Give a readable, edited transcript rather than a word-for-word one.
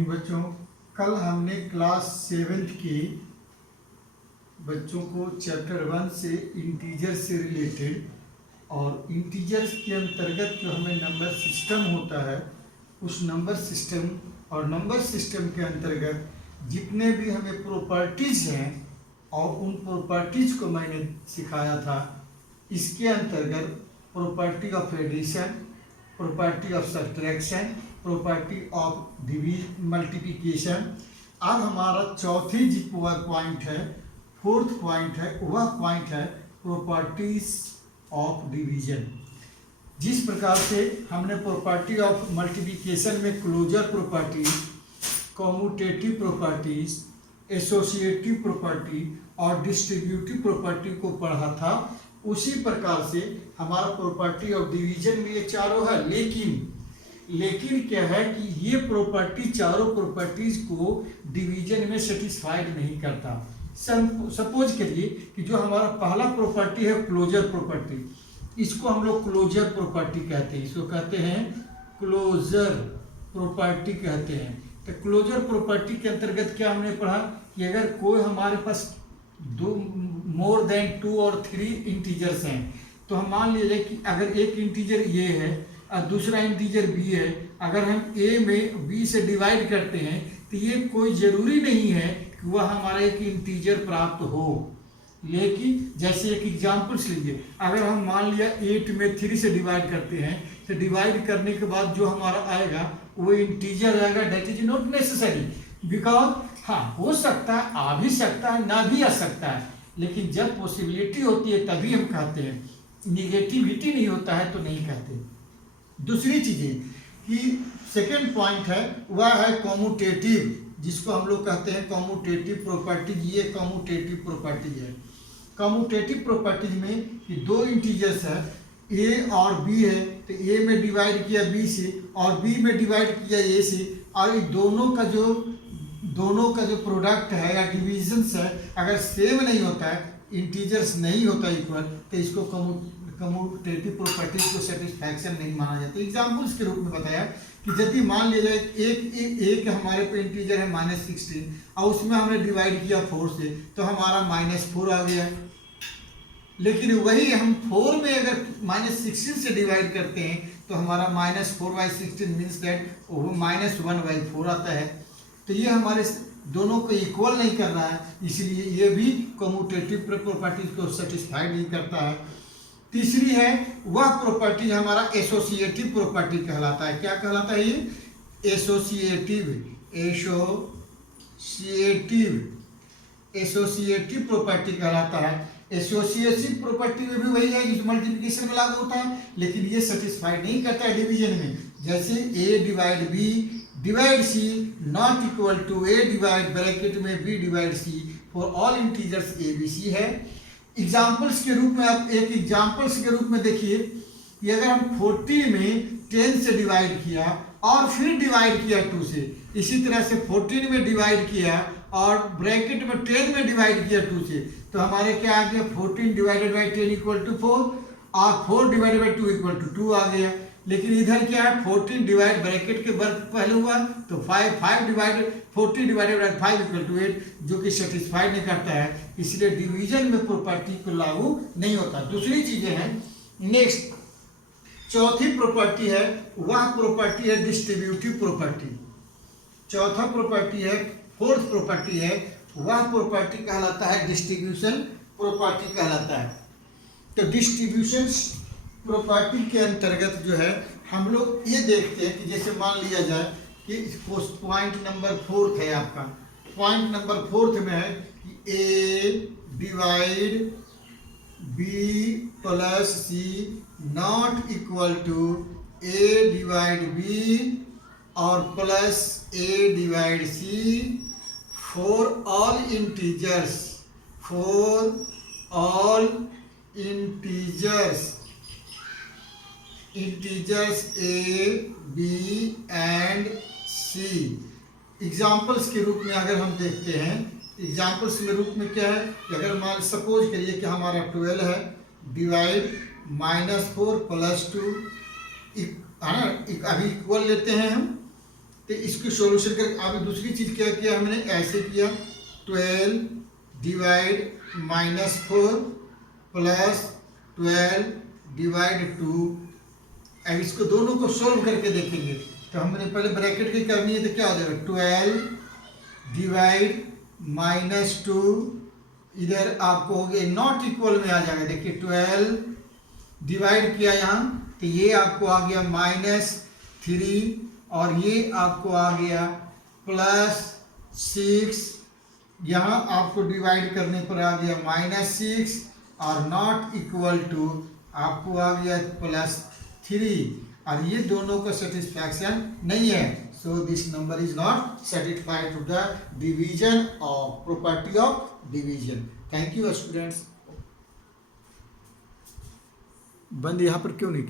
Morning बच्चों। कल हमने क्लास 7th के बच्चों को चैप्टर 1 से इंटीजर से रिलेटेड और इंटीजर्स के अंतर्गत जो हमें नंबर सिस्टम होता है उस नंबर सिस्टम और नंबर सिस्टम के अंतर्गत जितने भी हमें प्रॉपर्टीज़ हैं और उन प्रॉपर्टीज़ को मैंने सिखाया था। इसके अंतर्गत property of addition, property of subtraction, property of multiplication. अब हमारा चौथी जी पॉइंट है, फोर्थ पॉइंट है, वह पॉइंट है प्रॉपर्टीज ऑफ डिवीजन। जिस प्रकार से हमने प्रॉपर्टी ऑफ मल्टीप्लिकेशन में closure property, commutative properties, associative property और डिस्ट्रीब्यूटिव प्रॉपर्टी को पढ़ा था, उसी प्रकार से हमारा प्रॉपर्टी ऑफ डिवीजन में ये चारों है। लेकिन क्या है कि ये प्रॉपर्टी, चारों प्रॉपर्टीज को डिवीजन में सेटिस्फाइड नहीं करता। सपोज करिए कि जो हमारा पहला प्रॉपर्टी है क्लोजर प्रॉपर्टी, इसको हम लोग क्लोजर प्रॉपर्टी कहते हैं, इसको कहते हैं क्लोजर प्रॉपर्टी कहते हैं। तो क्लोजर प्रॉपर्टी के अंतर्गत क्या हमने पढ़ा कि अगर कोई हमारे पास मोर देन 2 और 3 इंटीजर्स हैं, तो हम मान लीजिए कि अगर एक इंटीजर ये है और दूसरा इंटीजर बी है, अगर हम ए में बी से डिवाइड करते हैं तो ये कोई ज़रूरी नहीं है कि वह हमारा एक इंटीजर प्राप्त हो। लेकिन जैसे एक एग्जाम्पल्स लीजिए, अगर हम मान लिया 8 में 3 से डिवाइड करते हैं तो डिवाइड करने के बाद जो हमारा आएगा वो इंटीजर आएगा। That is not necessary, because हाँ हो सकता है, आ भी सकता है, ना भी आ सकता है, लेकिन जब पॉसिबिलिटी होती है तभी हम कहते हैं, निगेटिविटी नहीं होता है तो नहीं कहते। दूसरी चीज़ें कि सेकेंड पॉइंट है वह है कॉम्यूटेटिव, जिसको हम लोग कहते हैं कॉम्यूटेटिव प्रॉपर्टीज। ये कॉम्यूटेटिव प्रॉपर्टीज है। कॉम्यूटेटिव प्रॉपर्टीज में कि दो इंटीजर्स है, ए और बी है, तो ए में डिवाइड किया बी से और बी में डिवाइड किया ए से, और दोनों का जो प्रोडक्ट है या डिविजन्स है अगर सेम नहीं होता है, इंटीजर्स नहीं होता इक्वल, तो इसको कम्यूटेटिव प्रॉपर्टीज को सेटिस्फैक्शन नहीं माना जाता। एग्जाम्पल्स के रूप में बताया कि यदि मान लिया जाए एक हमारे पे इंटीजर है -16 और उसमें हमने डिवाइड किया 4 से, तो हमारा -4 आ गया। लेकिन वही हम 4 में अगर -16 से डिवाइड करते हैं तो हमारा -4/16 मीन्स दैट वो -1/4 आता है। तो ये हमारे दोनों को इक्वल नहीं कर रहा है, इसलिए ये भी कम्यूटेटिव प्रॉपर्टीज को सेटिस्फाइड नहीं करता है। तीसरी है वह प्रॉपर्टी हमारा एसोसिएटिव प्रॉपर्टी कहलाता है। क्या कहलाता है ये? एसोसिएटिव प्रॉपर्टी कहलाता है। एसोसिएटिव प्रॉपर्टी में भी वही है जो मल्टीप्लिकेशन में लागू होता है, लेकिन ये सेटिस्फाइड नहीं करता है डिवीजन में। जैसे A divide B divide C not equal to A divide bracket में B divide C for all integers A B C है। एग्जाम्पल्स के रूप में आप एक एग्जाम्पल्स के रूप में देखिए कि अगर हम 40 में 10 से डिवाइड किया और फिर डिवाइड किया 2 से, इसी तरह से 14 में डिवाइड किया और ब्रैकेट में 10 में डिवाइड किया 2 से, तो हमारे क्या आ गया 14 डिवाइडेड बाई 10 इक्वल टू 4 और 4 डिवाइडेड बाई 2 इक्वल टू 2 आ गया। लेकिन इधर क्या है 14 डिवाइड ब्रैकेट के वर्ग पहले हुआ तो 5 divided 40 divided by 5 equal to 8, जो कि सेटिस्फाइड नहीं करता है, इसलिए डिवीजन में प्रॉपर्टी को लागू नहीं होता। दूसरी चीजें हैं। नेक्स्ट चौथी प्रॉपर्टी है वह प्रॉपर्टी है डिस्ट्रीब्यूटिव प्रॉपर्टी। चौथा प्रॉपर्टी है, फोर्थ प्रॉपर्टी है, वह प्रॉपर्टी कहलाता है डिस्ट्रीब्यूशन प्रॉपर्टी कहलाता है। तो डिस्ट्रीब्यूशन प्रॉपर्टी के अंतर्गत जो है हम लोग ये देखते हैं कि जैसे मान लिया जाए कि पॉइंट नंबर 4 है आपका, पॉइंट नंबर 4 में है कि A divide B plus C not equal to A divide B और plus A divide C for all integers A B and C. Examples के रूप में अगर हम देखते हैं, एग्जाम्पल्स के रूप में क्या है कि अगर मान सपोज करिए कि हमारा 12 है डिवाइड -4 + 2 है ना, अभी इक्वल लेते हैं हम, तो इसको सॉल्यूशन कर। अब दूसरी चीज़ क्या किया हमने, ऐसे किया 12 डिवाइड -4 प्लस 12 डिवाइड 2। अब इसको दोनों को सोल्व करके देखेंगे। तो हमने पहले ब्रैकेट की करनी है, तो क्या हो जाएगा 12 डिवाइड -2, इधर आपको हो गया नॉट इक्वल में आ जाएगा। देखिए 12 डिवाइड किया यहाँ, तो ये आपको आ गया -3 और ये आपको आ गया +6। यहाँ आपको डिवाइड करने पर आ गया -6 और नॉट इक्वल टू आपको आ गया +3, और ये दोनों का सेटिस्फैक्शन नहीं है। So this number is not satisfied to the division of property of division. Thank you students. बंद यहाँ पर क्यों नहीं